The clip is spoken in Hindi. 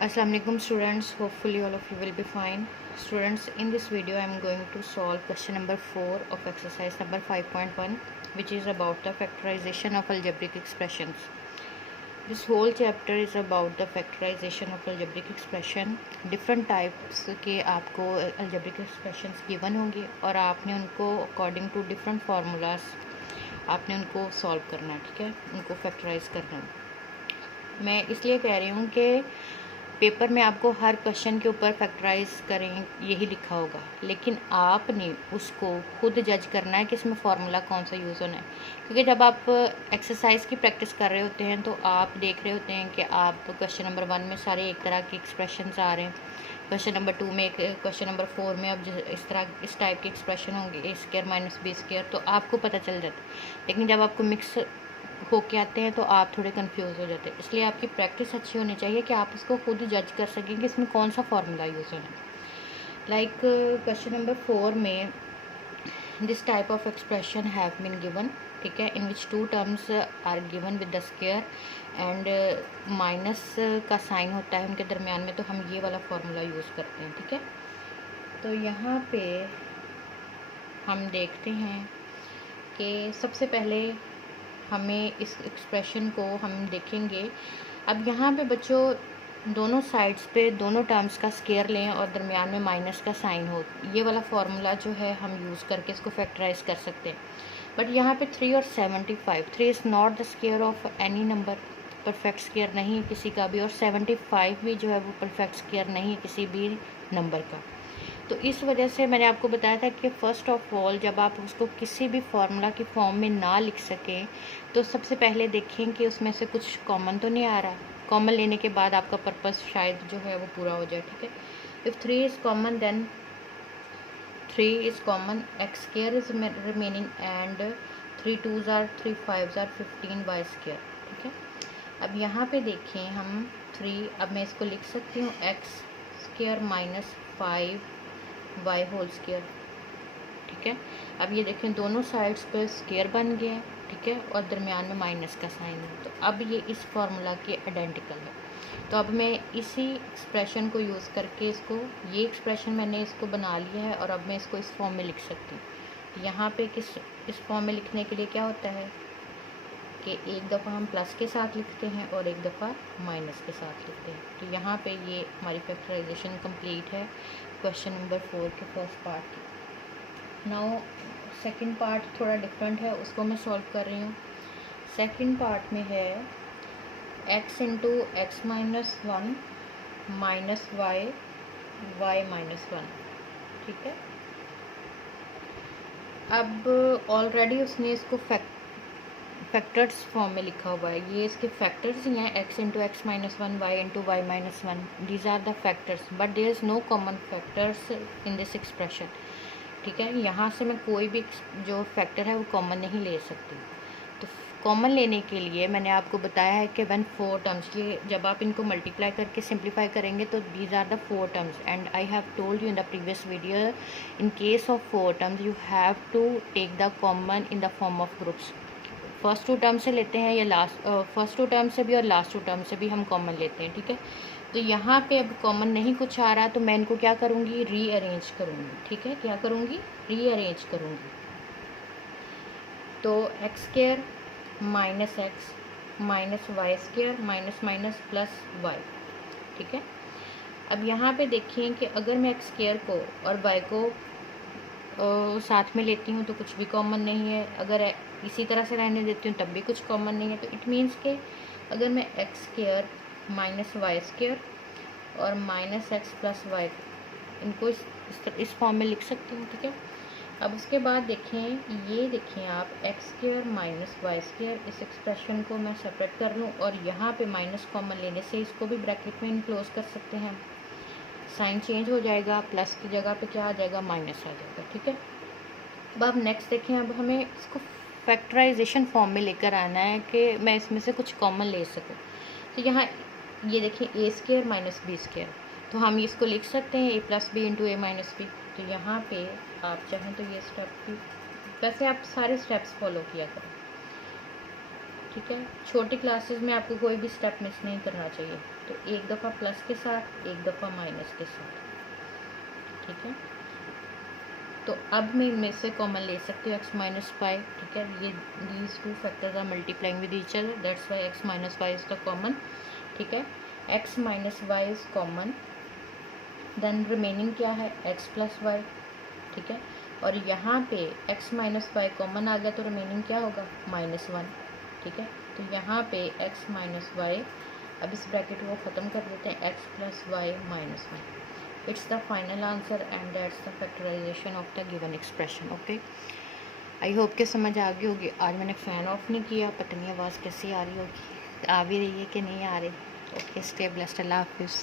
Assalamu alaikum students, hopefully all of you will be fine. Students, in this video I am going to solve question number 4 of exercise number 5.1, which is about the factorization of algebraic expressions. This whole chapter is about the factorization of algebraic expression. Different types के आपको algebraic expressions given होंगे और आपने उनको according to different formulas आपने उनको solve करना है, ठीक है, उनको factorize करना है। मैं इसलिए कह रही हूँ कि पेपर में आपको हर क्वेश्चन के ऊपर फैक्टराइज करें यही लिखा होगा, लेकिन आपने उसको खुद जज करना है कि इसमें फार्मूला कौन सा यूज़ होना है। क्योंकि जब आप एक्सरसाइज की प्रैक्टिस कर रहे होते हैं तो आप देख रहे होते हैं कि आप क्वेश्चन नंबर 1 में सारे एक तरह के एक्सप्रेशंस आ रहे हैं, क्वेश्चन नंबर 2 में, क्वेश्चन नंबर 4 में अब इस टाइप के एक्सप्रेशन होंगे ए स्क्वायर माइनस बी स्क्वायर, तो आपको पता चल जाता है। लेकिन जब आपको मिक्स होके आते हैं तो आप थोड़े कंफ्यूज हो जाते हैं। इसलिए आपकी प्रैक्टिस अच्छी होनी चाहिए कि आप उसको खुद जज कर सकें कि इसमें कौन सा फार्मूला यूज़ होना है। लाइक क्वेश्चन नंबर 4 में this type of expression have been given, ठीक है, in which 2 terms are given with the square and minus का साइन होता है उनके दरमियान में, तो हम ये वाला फार्मूला यूज़ करते हैं, ठीक है। तो यहाँ पे हम देखते हैं कि सबसे पहले हमें इस एक्सप्रेशन को हम देखेंगे। अब यहाँ पे बच्चों दोनों साइड्स पे दोनों टर्म्स का स्क्वायर लें और दरमियान में माइनस का साइन हो, ये वाला फार्मूला जो है हम यूज़ करके इसको फैक्टराइज कर सकते हैं। बट यहाँ पे 3 और 75, 3 is not the square of any number, perfect square नहीं है किसी का भी, और 75 भी जो है वो परफेक्ट स्क्वायर नहीं है किसी भी नंबर का। तो इस वजह से मैंने आपको बताया था कि फ़र्स्ट ऑफ ऑल जब आप उसको किसी भी फार्मूला की फॉर्म में ना लिख सकें तो सबसे पहले देखें कि उसमें से कुछ कॉमन तो नहीं आ रहा। कॉमन लेने के बाद आपका पर्पस शायद जो है वो पूरा हो जाए, ठीक है। If 3 is common then 3 is common, X square is remaining and 3 2s are 3 5s are 15 Y square, ठीक है। अब यहाँ पे देखें हम 3, अब मैं इसको लिख सकती हूँ X square minus 5 Y whole square, ठीक है। अब ये देखें दोनों साइड्स पर स्क्वायर बन गए हैं, ठीक है, और दरमियान में माइनस का साइन है, तो अब ये इस फार्मूला के आइडेंटिकल है। तो अब मैं इसी एक्सप्रेशन को यूज़ करके इसको, ये एक्सप्रेशन मैंने इसको बना लिया है और अब मैं इसको इस फॉर्म में लिख सकती हूँ। यहाँ पे इस फॉर्म में लिखने के लिए क्या होता है कि एक दफ़ा हम प्लस के साथ लिखते हैं और एक दफ़ा माइनस के साथ लिखते हैं। तो यहाँ पे ये हमारी फैक्टराइजेशन कंप्लीट है क्वेश्चन नंबर 4 के फर्स्ट पार्ट की। नाउ सेकंड पार्ट थोड़ा डिफरेंट है, उसको मैं सॉल्व कर रही हूँ। सेकंड पार्ट में है x into X minus 1 minus Y minus 1, ठीक है। अब ऑलरेडी उसने इसको फैक्टर्स फॉर्म में लिखा हुआ है, ये इसके फैक्टर्स ही हैं, x into X minus 1 Y into Y minus 1, these are the factors, but there is no common factors in this expression, ठीक है। यहाँ से मैं कोई भी जो फैक्टर है वो कॉमन नहीं ले सकती। तो कॉमन लेने के लिए मैंने आपको बताया है कि वन 4 टर्म्स, ये जब आप इनको मल्टीप्लाई करके सिंप्लीफाई करेंगे तो these are the 4 terms, and I have told you in the previous video in case of 4 terms you have to take the common in the form of groups. First 2 term से लेते हैं या लास्ट, फर्स्ट 2 टर्म से भी और लास्ट 2 टर्म से भी हम कॉमन लेते हैं, ठीक है। तो यहाँ पे अब कॉमन नहीं कुछ आ रहा तो मैं इनको क्या करूँगी, रीअरेंज करूँगी, ठीक है। क्या करूँगी, रीअरेंज करूँगी। तो X square minus X minus Y square minus minus plus Y, ठीक है। अब यहाँ पे देखिए कि अगर मैं एक्स स्क्वायर को और वाई को साथ में लेती हूँ तो कुछ भी कॉमन नहीं है, अगर इसी तरह से रहने देती हूँ तब भी कुछ कॉमन नहीं है। तो इट मीन्स के अगर मैं X square minus Y square और माइनस एक्स प्लस वाई इनको इस फॉर्म में लिख सकती हूँ, ठीक है। अब उसके बाद देखें, ये देखें आप X square minus Y square, इस एक्सप्रेशन को मैं सेपरेट कर लूँ और यहाँ पे माइनस कॉमन लेने से इसको भी ब्रैकेट में इनक्लोज कर सकते हैं, साइन चेंज हो जाएगा, प्लस की जगह पे क्या आ जाएगा, माइनस आ जाएगा, ठीक है। अब नेक्स्ट देखें, अब हमें इसको फैक्टराइजेशन फॉर्म में लेकर आना है कि मैं इसमें से कुछ कॉमन ले सकूं। तो यहाँ ये देखिए ए स्क्वायर माइनस बी स्क्वायर, तो हम इसको लिख सकते हैं ए प्लस बी इंटू ए माइनस बी। तो यहाँ पे आप चाहें तो ये स्टेप भी, वैसे आप सारे स्टेप्स फॉलो किया करें। ठीक है। छोटी क्लासेस में आपको कोई भी स्टेप मिस नहीं करना चाहिए। तो एक दफ़ा प्लस के साथ, एक दफ़ा माइनस के साथ, ठीक है। तो अब मैं इनमें से कॉमन ले सकती हूँ x माइनस वाई, ठीक है। ये these two factors are multiplying with each other, that's why x minus Y is the common, ठीक है। x minus Y is common, then remaining क्या है x प्लस वाई, ठीक है। और यहाँ पे x माइनस वाई कॉमन आ गया तो रिमेनिंग क्या होगा -1, ठीक है। तो यहाँ पे x माइनस वाई, अब इस ब्रैकेट को ख़त्म कर देते हैं, x plus Y -1, it's the final answer and that's the factorization of the given expression. Okay, I hope कि समझ आ गई होगी। आज मैंने फ़ैन ऑफ नहीं किया, पता नहीं आवाज़ कैसी आ रही होगी, आ भी रही है कि नहीं आ रही। ओके, स्टे ब्लेस्ड, अल्लाह हाफिज़।